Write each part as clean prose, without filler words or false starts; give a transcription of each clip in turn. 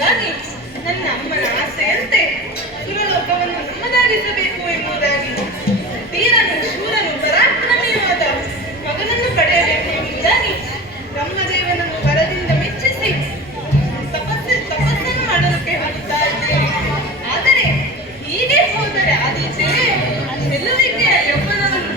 ಹಾಗಾಗಿ ನನ್ನ ಅಮ್ಮನ ಆಸೆಯಂತೆ ಸುರಲೋಕವನ್ನು ನಮ್ಮದಾಗಿಸಬೇಕು ಎಂಬುದಾಗಿ ಧೀರನು ಶೂರನು ಪರಾಕ್ರಮಿಯೂ ಆದ ಮಗನನ್ನು ಪಡೆಯಬೇಕು ಎಂಬುದಾಗಿ ಬ್ರಹ್ಮದೇವನನ್ನು ವರದಿಂದ ಮೆಚ್ಚಿಸಿ ತಪಸ್ಸನ್ನು ಮಾಡಲಿಕ್ಕೆ ಹೋಗುತ್ತಾ ಇದ್ದೇನೆ. ಆದರೆ ಹೀಗೆ ಹೋದರೆ ಆದೀತೆಯೇ ಗೆಲ್ಲುವಿಕೆಯ ಯೌವನವನ್ನು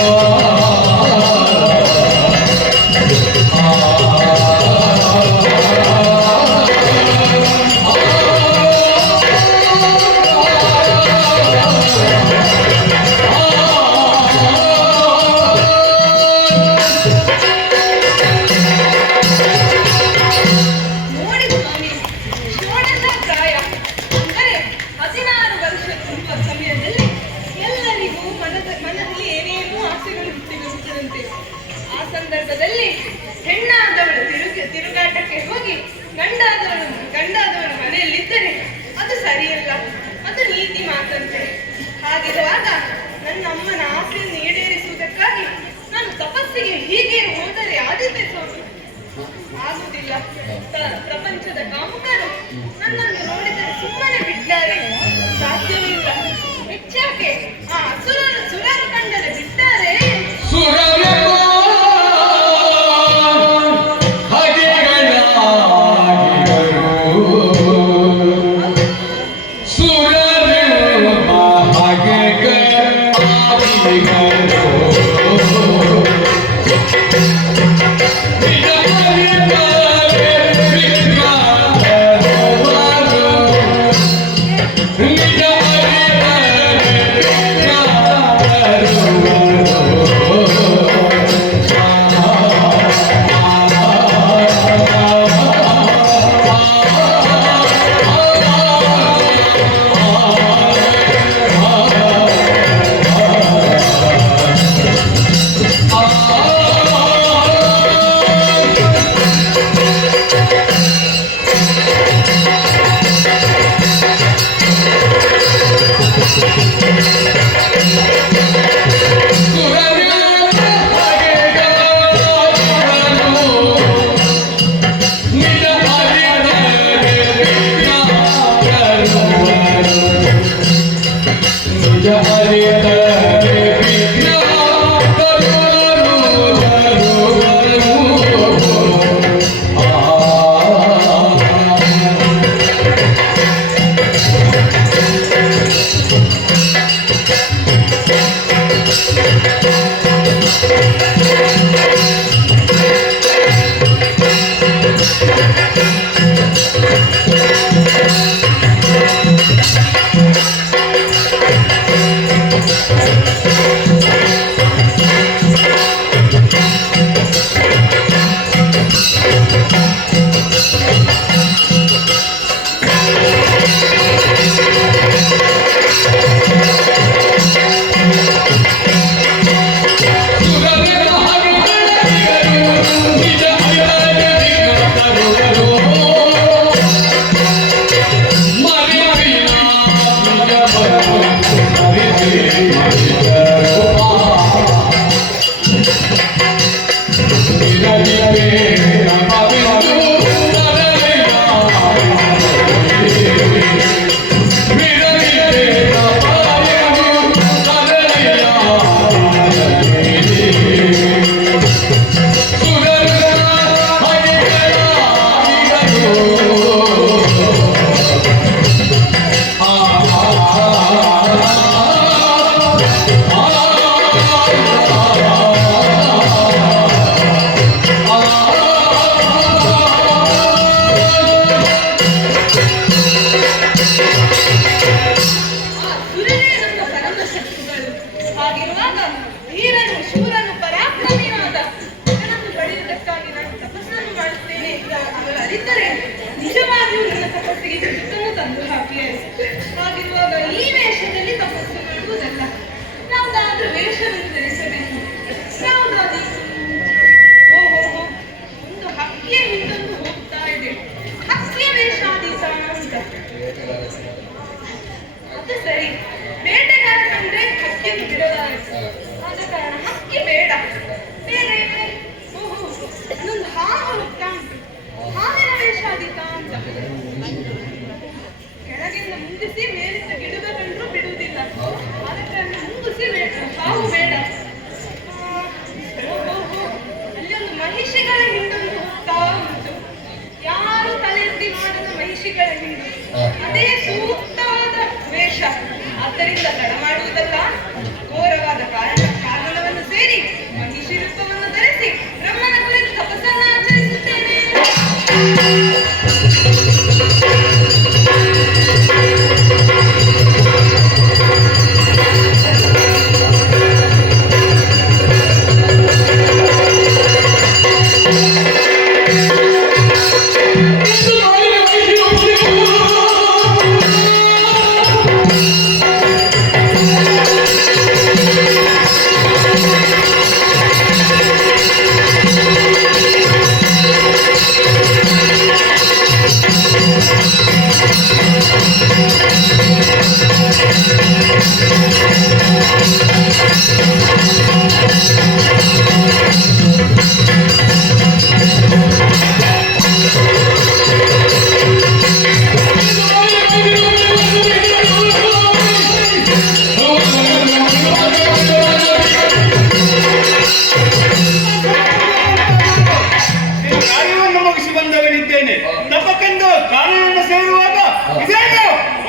Oh ಮನದಲ್ಲಿ ಏನೇನೋ ಆಸೆಗಳು ಹುಟ್ಟಿರುತ್ತದಂತೆ. ಆ ಸಂದರ್ಭದಲ್ಲಿ ಹೆಣ್ಣಾದವಳು ತಿರುಗಾಟಕ್ಕೆ ಹೋಗಿ ಗಂಡಾದವನು ಮನೆಯಲ್ಲಿದ್ದರೆ ಅದು ಸರಿಯಲ್ಲ, ಅದು ನೀತಿ ಮಾತಂತೆ. ಹಾಗಿರುವಾಗ ನನ್ನ ಅಮ್ಮನ ಆಸೆಯನ್ನು ಈಡೇರಿಸುವುದಕ್ಕಾಗಿ ನಾನು ತಪಸ್ಸಿಗೆ ಹೀಗೆ ಹೋದರೆ ಆದಿತ್ಯ ಸ್ವಾಮಿ ಆಗುವುದಿಲ್ಲ. ಪ್ರಪಂಚದ ಕಾಮುಕರು ನನ್ನನ್ನು ನೋಡಿದರೆ ಸುಮ್ಮನೆ ಬಿಟ್ಟಾರೆ, ಸಾಧ್ಯವಿಲ್ಲ. ಹೆಚ್ಚಾಕೆ ಆ ಸುರರು ಕಂಡರೆ ಬಿಟ್ಟಾರೆ. ನಿಜವಾಗಿಯೂ ನನ್ನ ತಪಸ್ಸಿಗೆ ಚಿತ್ತನ್ನು ತಂದು ಹಾಕಿಯರು. ಹಾಗಿರುವಾಗ ಈ ವೇಷದಲ್ಲಿ ತಪಸ್ಸು ಮಾಡುವುದಲ್ಲ, ಯಾವುದಾದ್ರೂ ವೇಷವನ್ನು ಧರಿಸಬೇಕು. ಯಾವುದಾದ್ರೂ ಓಹೋ, ಒಂದು ಹಕ್ಕಿಯ ಹಿಂದೊಂದು ಹೋಗ್ತಾ ಇದೆ, ಹಕ್ಕಿಯ ವೇಷಾಧೀಶಾನ ಅಂತ. ಅದು ಸರಿ, ಬೇಟೆಗಾರ ಕಂಡ್ರೆ ಹಕ್ಕಿಯನ್ನು ಬಿಡಲಾರೆ, ಆದ ಕಾರಣ ಹಕ್ಕಿ ಬೇಡ. ಬೇರೆ ಓಹೋ, ಅದೊಂದು ಹಾವು ಹೋಗ್ತಾ ಉಂಟು, ಹಾವಿನ ವೇಷಾಧೀತ ಅಂತ. ಕೆಳಗಿಂದ ಮುಂದಿಸಿ ಮೇಲಿಂದ ಗಿಡದ ಕಂಡ್ರು ಬಿಡುವುದಿಲ್ಲ.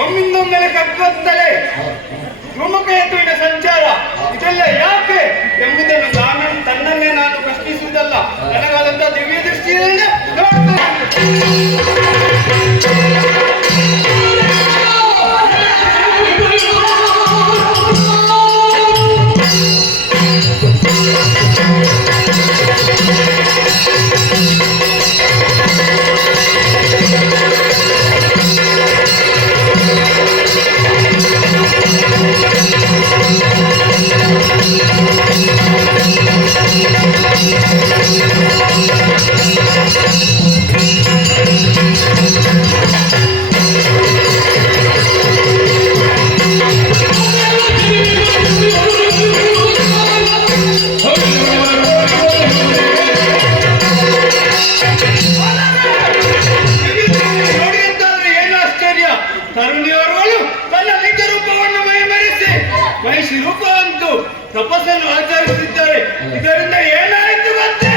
ಒಮ್ಮಿಂದೊಮ್ಮೆಲೆ ಕಗ್ಗತ್ತಲೆ ಧೂಮಕೇತುವಿನ ಸಂಚಾರ ಇದೆಲ್ಲ ಯಾಕೆ ಎಂಬುದನ್ನು ತನ್ನನ್ನೇ ನಾನು ಪ್ರಶ್ನಿಸುವುದಲ್ಲ, ನನಗಾದಂತ ದಿವ್ಯ ದೃಷ್ಟಿಯಿಂದ ಮಹಿಷಿ ರೂಪ ಅಂತೂ ತಪಸ್ಸನ್ನು ಆಚರಿಸುತ್ತಿದ್ದಾರೆ. ಇದರಿಂದ ಏನಾಯಿತು ಗೊತ್ತೇ?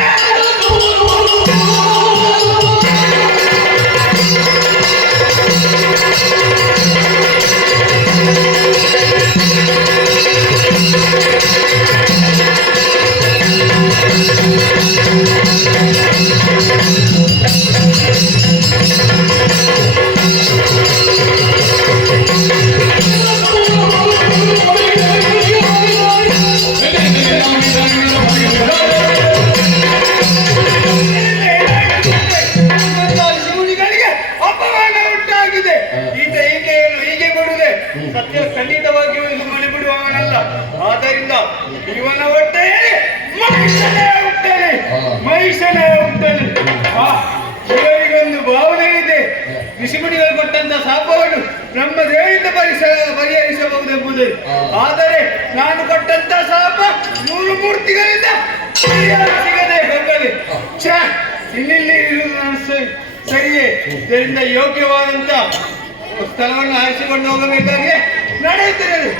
ಸತ್ಯ ಖಂಡಿತವಾಗಿಯೂ ಇದು ಮನೆ ಬಿಡುವವನಲ್ಲ. ಆದ್ದರಿಂದ ಇವನ ಹೊಟ್ಟೆಯಲ್ಲಿ ಮಹಿಷನೇ ಹುಟ್ಟಲಿ. ಇವರಿಗೊಂದು ಭಾವನೆ ಇದೆ, ಋಷಿಮುನಿಗಳು ಕೊಟ್ಟಂತ ಶಾಪವನ್ನು ಬ್ರಹ್ಮದೇವರಿಂದ ಪರಿಹರಿಸಬಹುದೆಂಬುದು. ಆದರೆ ನಾನು ಕೊಟ್ಟಂತ ಶಾಪ 3 ಮೂರ್ತಿಗಳಿಂದ ಸಿಗದೆ ಹೋಗಲಿ. ಇಲ್ಲಿ ಇರುವುದು ನಾನು ಸರಿಯೇ. ಇದರಿಂದ ಯೋಗ್ಯವಾದಂತ ಸ್ಥಳವನ್ನು ಆರಿಸಿಕೊಂಡು ಹೋಗಬೇಕಾಗಿ ನಡೆಯುತ್ತಿದೆ.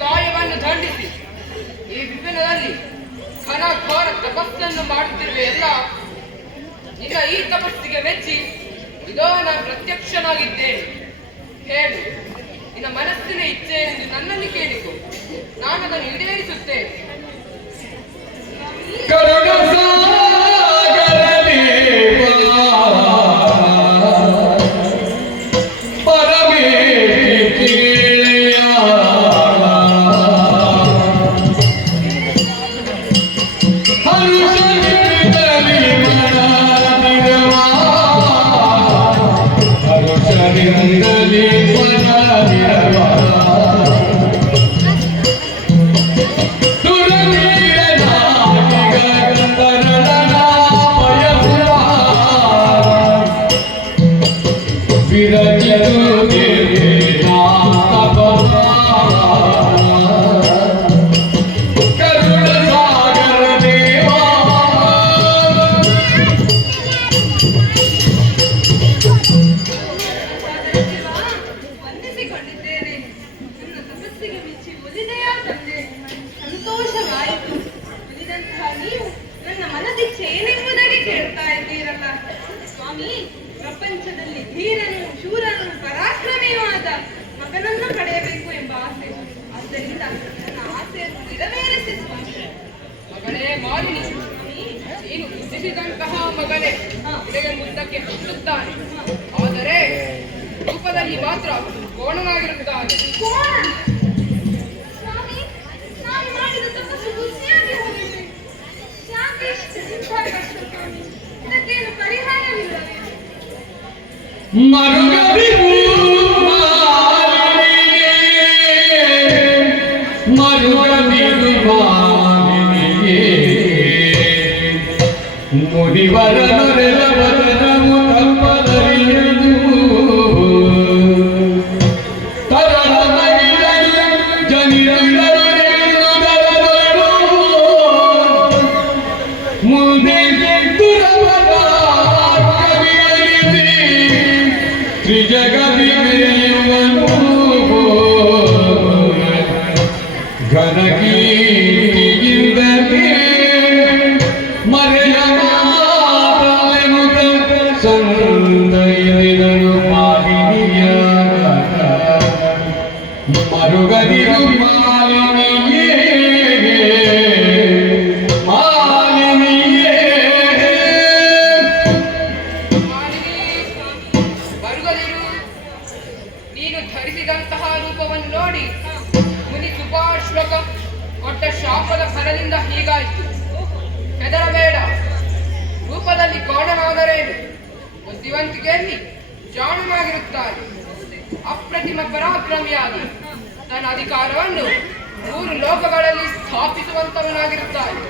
ಗಾಯವನ್ನು ದಂಡಿಸಿ ಈ ವಿಪಿನದಲ್ಲಿ ಘನಘೋರ ತಪಸ್ಸನ್ನು ಮಾಡುತ್ತಿರುವೆ ಎಲ್ಲ. ಈಗ ಈ ತಪಸ್ಸಿಗೆ ಮೆಚ್ಚಿ ಇದೋ ನಾನು ಪ್ರತ್ಯಕ್ಷನಾಗಿದ್ದೇನೆ. ಹೇಳು, ನಿನ್ನ ಮನಸ್ಸಿನ ಇಚ್ಛೆ ಎಂದು ನನ್ನಲ್ಲಿ ಕೇಳಿಕೊ, ನಾನು ಅದನ್ನು ಈಡೇರಿಸುತ್ತೇನೆ. Hare ಮಾತ್ರ ಕೋಣನಾಗಿರುತ್ತಾನೆ. ಕೋಣ? ಸ್ವಾಮಿ, ನಾನು ಮಾಡಿದ ತಪಸ್ಸು ಬುದ್ಧಿಯಾಗಿ ಹೋಗಿದೆ. ಯಾಕೆ ಇಷ್ಟು ಇಂಥ ಕಷ್ಟ ಸ್ವಾಮಿ? ಇದಕ್ಕೇನು ಪರಿಹಾರವಿಲ್ಲವೇ? ನೀನು ಧರಿಸಿದಂತಹ ರೂಪವನ್ನು ನೋಡಿ ಮುನಿ ಸುಭಾಶ್ವಕ ಕೊಟ್ಟ ಶಾಪದ ಫಲದಿಂದ ಹೀಗಾಯಿತು. ಹೆದರಬೇಡ, ರೂಪದಲ್ಲಿ ಕೋಣನಾದರೇನು, ಬುದ್ಧಿವಂತಿಕೆಯಲ್ಲಿ ಜಾಣನಾಗಿರುತ್ತಾನೆ. ಅಪ್ರತಿಮ ಪರಾಕ್ರಮಿಯಾಗಿ ತನ್ನ ಅಧಿಕಾರವನ್ನು 3 ಲೋಕಗಳಲ್ಲಿ ಸ್ಥಾಪಿಸುವಂತವನಾಗಿರುತ್ತಾನೆ.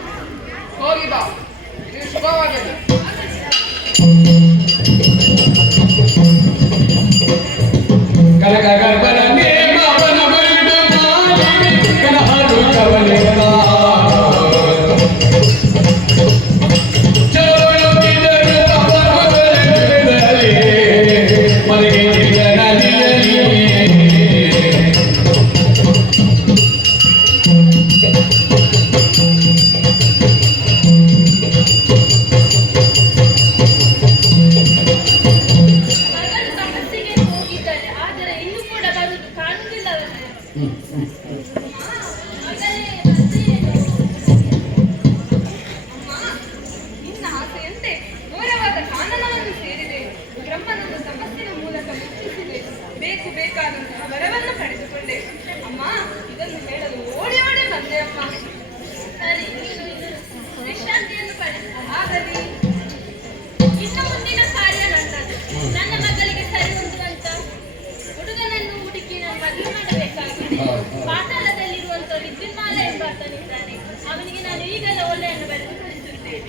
ಹೋಗಿ ಬಾ, ಇದು ಶುಭವಾಗಲಿ. ಬೇಕಾದಂತಹ ವರವನ್ನು ಪಡೆದುಕೊಂಡೆ. ಅಮ್ಮ, ಇದನ್ನು ಹೇಳಲು ಓಡಿ ಓಡಿ ಬಂದೆ ಅಮ್ಮ. ಸರಿ, ನೀನು ವಿಶ್ರಾಂತಿಯನ್ನು ಪಡೆದು ಆಗಲಿ. ಇನ್ನು ಮುಂದಿನ ಕಾರ್ಯ ನನ್ನದು. ನನ್ನ ಮಗಳಿಗೆ ಸರಿ ಹೊಂದುವಂತ ಹುಡುಗನನ್ನು ಹುಡುಕಿ ನಾನು ಮದುವೆ ಮಾಡಬೇಕಾಗಿದೆ. ಪಾತಾಳದಲ್ಲಿರುವಂತ ವಿದ್ಯುನ್ಮಾಲ ಎಂಬಾತನಿದ್ದಾನೆ. ಅವನಿಗೆ ನಾನು ಈಗಲೇ ಒಳ್ಳೆಯನ್ನು ಬರೆದು ಕಳಿಸುತ್ತೇನೆ.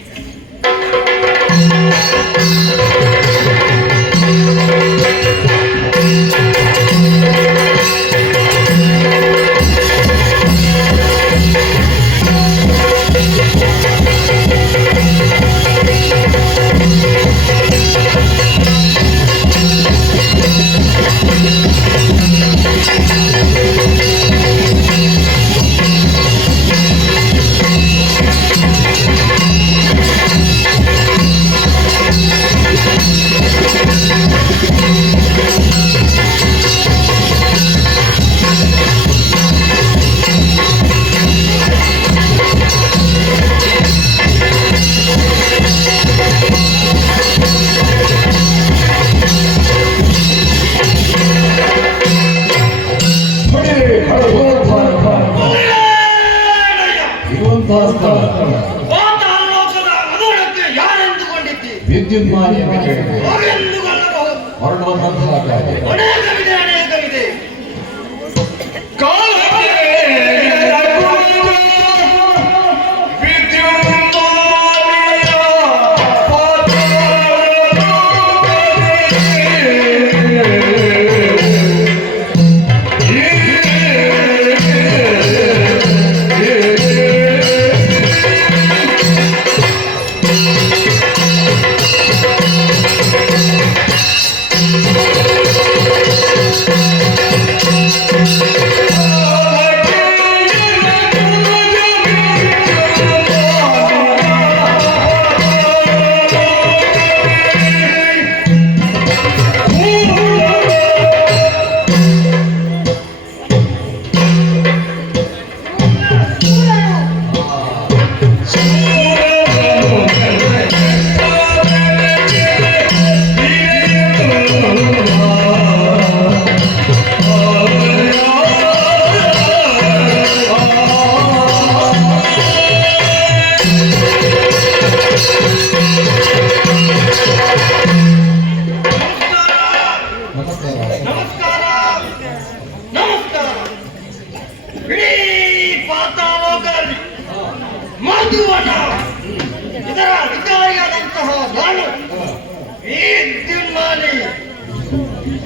ವಿದ್ಯುನ್ಮಾಲಿಯನ್ನು ಕೇಳಿದೆ. ಹೊರಡುವಂತಹ ಕಾರ್ಯ ಅನೇಕವಿದೆ. ಮಾತುವನ ಇದರ ಅಧಿಕಾರಿಯಾದಂತಹ ನಾನು ವಿದ್ಯುನ್ಮಾಲಿ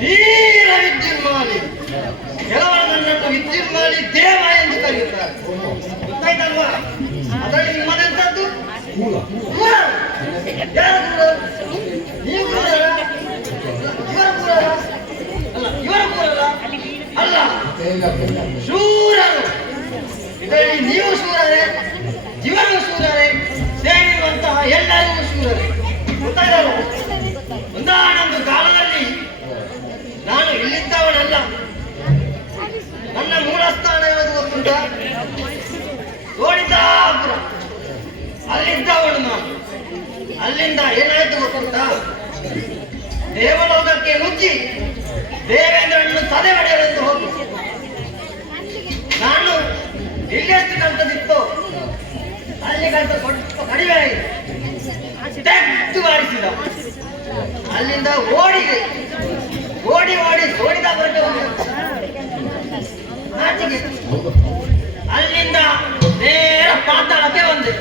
ವೀರ ವಿದ್ಯುನ್ಮಾಲಿ ಕೆಲವರು ನನ್ನನ್ನು ವಿದ್ಯುನ್ಮಾಲಿ ದೇವ ಎಂದು ಕರೆಯುತ್ತಾರೆ. ಗೊತ್ತಾಯ್ತಲ್ವಾ? ಅದರಲ್ಲಿ ನಿಮ್ಮದೆಂತದ್ದು? ಕೂರ. ಯಾರು ಕೂರ? ನೀವು ಕೂರಲ್ಲ? ಇವರ ಕೂರಲ್ಲ? ಅಲ್ಲ, ಇವರ ಕೂರಲ್ಲ? ಅಲ್ಲ, ಶೂರರು. ಇದರಲ್ಲಿ ನೀವು ಶೂರರೇ, ಇವರು ಶೂರರೇ, ಸೇರಿರುವಂತಹ ಎಲ್ಲರಿಗೂ ಶೂರರೇ. ಗೊತ್ತಾಗಲ್ಲ? ಒಂದಾನೊಂದು ಕಾಲದಲ್ಲಿ ನಾನು ಇಲ್ಲಿದ್ದವನಲ್ಲ. ನನ್ನ ಮೂಲ ಸ್ಥಾನ ಯಾವುದು ಗೊತ್ತುಂಟ? ಸೋಡಿತಾಪುರ. ಅಲ್ಲಿದ್ದವನು ನಾನು. ಅಲ್ಲಿಂದ ಏನಾಯ್ತು ಗೊತ್ತುಂಟ? ದೇವಲೋಕಕ್ಕೆ ನುಗ್ಗಿ ದೇವೇಂದ್ರನನ್ನು ತಲೆ ಹೊಡೆಯಲೆಂದು ಹೋಗಿ ನಾನು ಇಲ್ಲೆಷ್ಟು ಕಲ್ತದಿತ್ತು ಅಲ್ಲಿ ಕಲ್ತ ಕಡಿಮೆ ತೆಗೆದು ಬಾರಿಸಿದ. ಅಲ್ಲಿಂದ ಓಡಿದೆ. ಓಡಿ ಸೋಡಿದ ಬಂದು ನಾಚಿಗೆ ಅಲ್ಲಿಂದ ನೇರ ಪಾತಾಳಕ್ಕೆ ಬಂದೆ.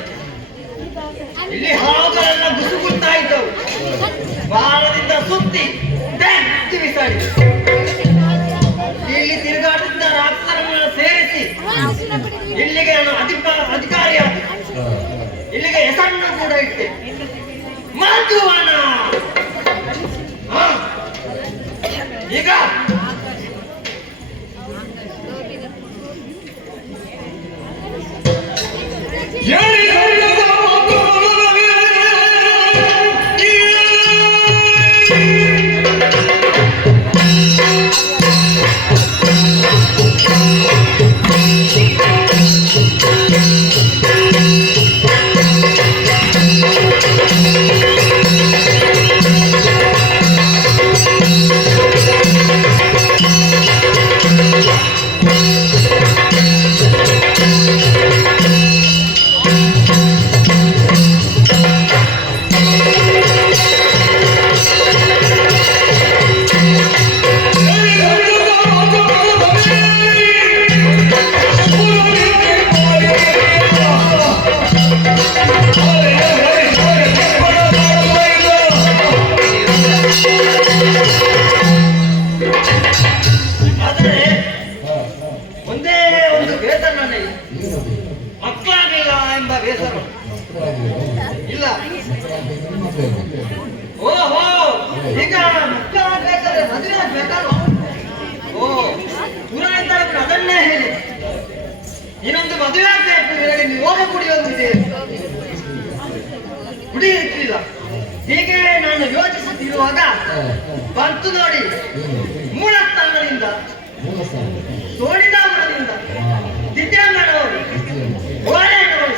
ಇಲ್ಲಿ ಹಾವುಗಳೆಲ್ಲ ಗುಸುಗುತ್ತಾ ಇದ್ದವು. ಬಾಲದಿಂದ ಸುತ್ತಿ ತೆಗೆದು ಬಿಸಾಡಿದೆ. ಇಲ್ಲಿ ತಿರುಗಾಡುತ್ತಿದ್ದ ರಾಕ್ಷಸರನ್ನು ಸೇರಿಸಿ ಇಲ್ಲಿಗೆ ನಾನು ಅಧಿಕಾರಿಯಾದ. ಇಲ್ಲಿಗೆ ಹೆಸರನ್ನು ಕೂಡ ಇಟ್ಟೆ, ಮಾತುವನ. ಈಗ ಇಲ್ಲ. ಓಹೋ, ಈಗ ಮಕ್ಕಳಾಗಬೇಕಾದ್ರೆ ಮದುವೆ ಆಗ್ಬೇಕಲ್ವ? ಓ, ಪುರಾಣಿಕರು ಅದನ್ನೇ ಹೇಳಿ. ಇನ್ನೊಂದು ಮದುವೆ ಆಗ್ಬೇಕು, ನಿನಗೆ ನಿಯೋಗ ಕುಡಿಯೋದಿದೆ, ಕುಡಿಯಿಲ್ಲ. ಹೀಗೆ ನಾನು ಯೋಚಿಸುತ್ತಿರುವಾಗ ಬಂತು ನೋಡಿ, ಮೂಲ ಸ್ಥಾನದಿಂದ ಸೋಡಿದಾಮರದಿಂದ ದಿದ್ಯಾಂಗನವರು ಓರೆ ನೋಡಿ.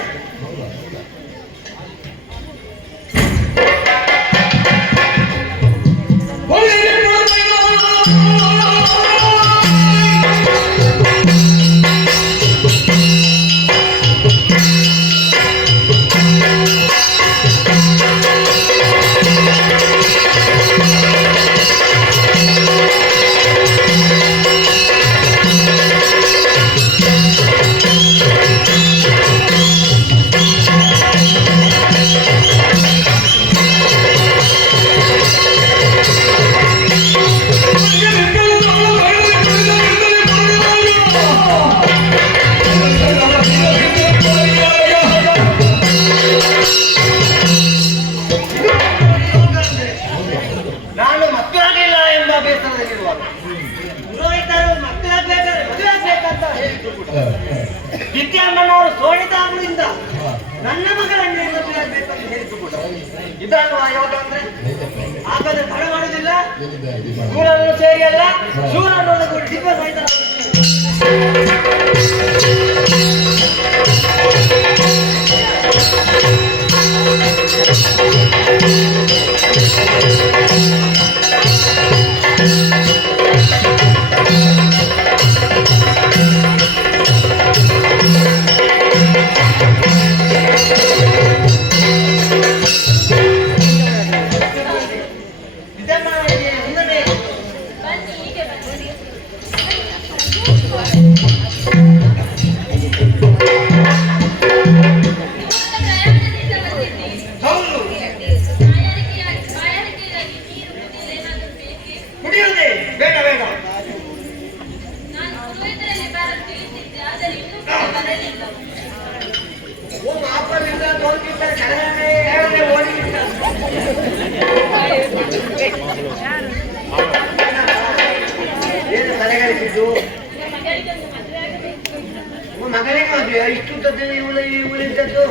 ದಿತ್ಯಮ್ಮನವರು ಸೋಡಿದಾಮರಿಂದ ನನ್ನ ಮಗಳನ್ನೇ ಮದುವೆ ಆಗ್ಬೇಕಂತ ಹೇಳಿದ್ರು ಕೂಡ ಇದಲ್ವಾ ಯೋಗ ಅಂದ್ರೆ? ಹಾಗಾದ್ರೆ ತಡ ಮಾಡುದಿಲ್ಲ, ಶೂರನ್ನು ಸೇರಿ ಅಲ್ಲ, ಶೂರನ್ನು ಕೂಡ ಡಿಫೆನ್ಸ್ ಆಯ್ತಾ. ಬನ್ನಿ, ಹೀಗೆ ಬನ್ನಿ. ತಿಳಿಸಿದ್ದೆ, ಆದರೆ ಇನ್ನೂ ಕೂಡ ಬರಲಿಲ್ಲ. ಮಾಪದಿಂದ ತೋರಿಸಿದ್ದ ಕಡಿಮೆ ಹೇಳಿದ್ರೆ ಓಡಿಬಿಟ್ಟ. ಏನು ತಲೆಗಳಿಸಿದ್ದು? ಮಗಳಿಗೊಂದು ಮದುವೆ ಆಗಬೇಕು. ಮಗಳಿಗೆ ಮದುವೆ ಇಷ್ಟುದ್ದದ್ದು ಇವಳಿದ್ದದ್ದು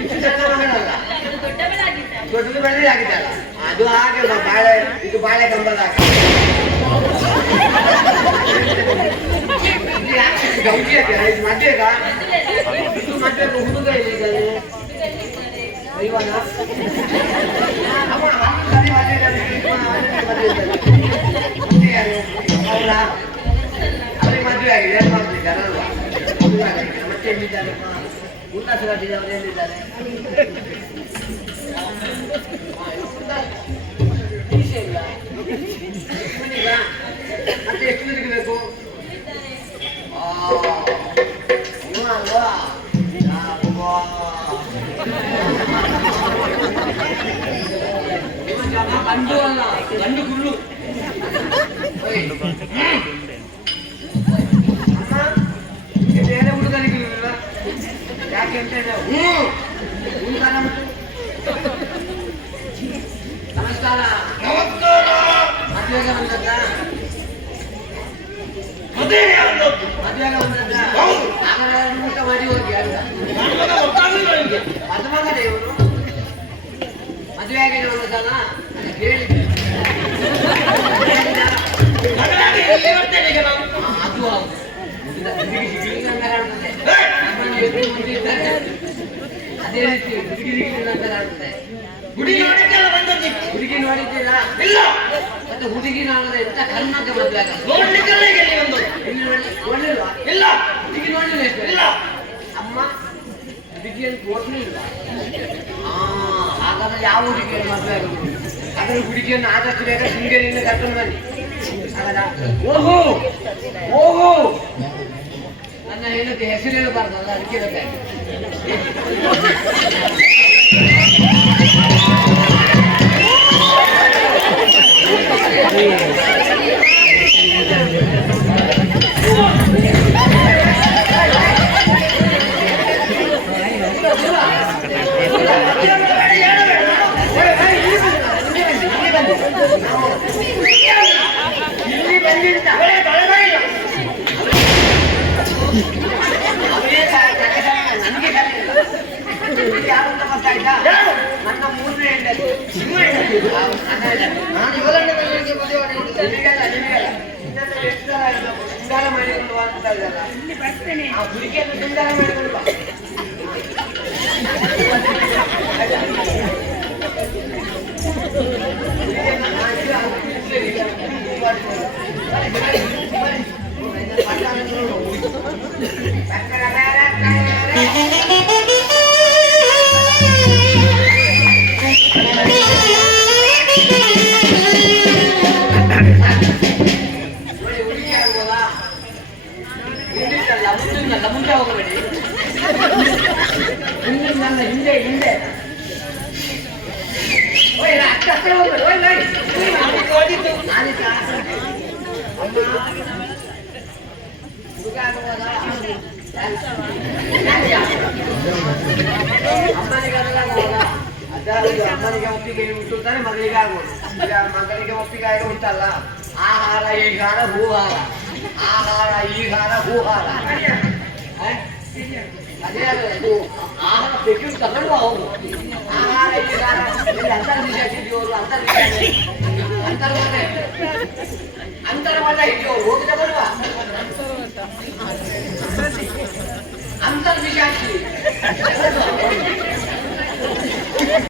ಇಷ್ಟು ಸಣ್ಣ ಮಗಳಲ್ಲ, ಅವಳು ದೊಡ್ಡವಳಾಗಿದ್ದಾಳೆ. ದೊಡ್ಡದು ಬೆಳೆದೇ ಆಗಿದ್ದಲ್ಲ. ಅದು ಹಾಗೆ ಬಾಳೆ, ಇದು ಬಾಳೆ ಕಂಬದ ಗೌಜಿ ಹಾಕಿಲ್ಲ ಇದು ಮದ್ವೆಗ ಇದು ಮದ್ವೆಗ ಹುಡುಗ ಇಲ್ಲಿದ್ದಾನೆ ಇವನ ಅವರಿಗೆ ಮದುವೆ ಆಗಿದೆ ಏನು ಮಾಡ್ತಿದ್ದಾರಲ್ವ ಮತ್ತೆ ಎಲ್ಲಿದ್ದಾರೆ ಉಲ್ಲಾಸ ಗಟ್ಟಿದೆ ಅವರು ಎಲ್ಲಿದ್ದಾರೆ ಮತ್ತೆ ಎಷ್ಟು ತಿರುಗಬೇಕು ಗಂಡು ಅಲ್ಲ ಗಂಡು ಗುಳ್ಳು ಬೇರೆ ಹುಡುಗನಿಗೆ ಯಾಕೆ ಅಂತ ನಮಸ್ಕಾರ ಮದುವೆಗೆ ಬಂದದ್ದ ಮದುವೆಗೆ ಬಂದದ್ದ ಊಟ ಮಾಡಿ ಹೋಗಿ ಮದುಮಗನೇ ಇವರು ಮದುವೆ ಆಗಿದೆ ಒಂದು ಸಲ ಹೇಳಿದ್ದೆ ಅದು ಹೌದು ಅದೇ ರೀತಿ ಅಂತ ಕಾಣ್ತದೆ ಹುಡುಗಿ ನೋಡಿದ್ದೆಲ್ಲ ಬಂದದ್ದು ಹುಡುಗಿ ನೋಡಿದ್ದಿಲ್ಲ ಇಲ್ಲ ಮತ್ತೆ ಹುಡುಗಿ ನೋಡದೆ ಎಂತ ಕಣ್ಣಂತ ಮದುವೆ ನೋಡ್ಲಿಲ್ವಾ ಇಲ್ಲ ಹುಡುಗಿ ನೋಡ್ಲಿಲ್ಲ ಇಲ್ಲ ಅಮ್ಮ ಹುಡುಗಿಯನ್ನು ತೋರ್ಲಿಲ್ಲ ಹಾಗಾದ್ರೆ ಯಾವ ಹುಡುಗಿಯನ್ನು ಮದುವೆ ಆಗುದು ಅದರ ಹುಡುಗಿಯನ್ನು ಆದಷ್ಟು ಬೇಗ ಶೃಂಗೇರಿಯಿಂದ ಕರ್ಕೊಂಡು ಬನ್ನಿ ಹಾಗಾದ ಓಹೋ ಓಹೋ ನನ್ನ ಹೆಂಡತಿ ಹೆಸರು ಹೇಳಬಾರ್ದಲ್ಲ ಅದಕ್ಕೆ ಇಲ್ಲಿ ಬಂದಿದ್ದ ನನಗೆ ಯಾರಂತ ಗೊತ್ತಾಯ್ತಾ ನನ್ನ ಮೂರನೇ ಹೆಂಡತಿ ನಾನು ಇವಳನ್ನ ನಿಮಗೆಲ್ಲ ಎಷ್ಟು ಸಲ ಶೃಂಗಾರ ಮಾಡಿಕೊಂಡು ಅಂತ ಇದ್ದಲ್ಲ ಆ ಹುಡುಗಿಯನ್ನು ಶೃಂಗಾರ ಮಾಡಿಕೊಂಡು ಬಾ ಮುಂದೆ ಹೋಗಬೇಡಿ ಹಿಂದೆ ಹಿಂದೆ ಹತ್ರ ಹೋಗ್ಬೇಡಿ ಅಮ್ಮನಿಗೆ ಒಪ್ಪಿಗೆ ಉಂಟುತ್ತಾನೆ ಮಗಳಿಗೆ ಆಗ್ಬೋದು ಮಗಳಿಗೆ ಒಪ್ಪಿಗೆ ಆಗ ಉಂಟಲ್ಲ ಆಹಾರ ಈಗಾರ ಹೂಹಾರ ಆಹಾರ ಈಗಾರ ಹೂಹಾರ ಅದೇ ಅದು ಆಹಾರ ಬೇಕು ತಗೊಂಡು ಅವರು ಆಹಾರ ಈಗಾರ ಅಂತರ್ದೇಶ ಹಿಡಿಯೋರು ಅಂತರ್ವಾದ ಹಿಡಿಯೋರು ಹೋಗಿದ ಬರುವ ಅಂತರ್ದೇಶ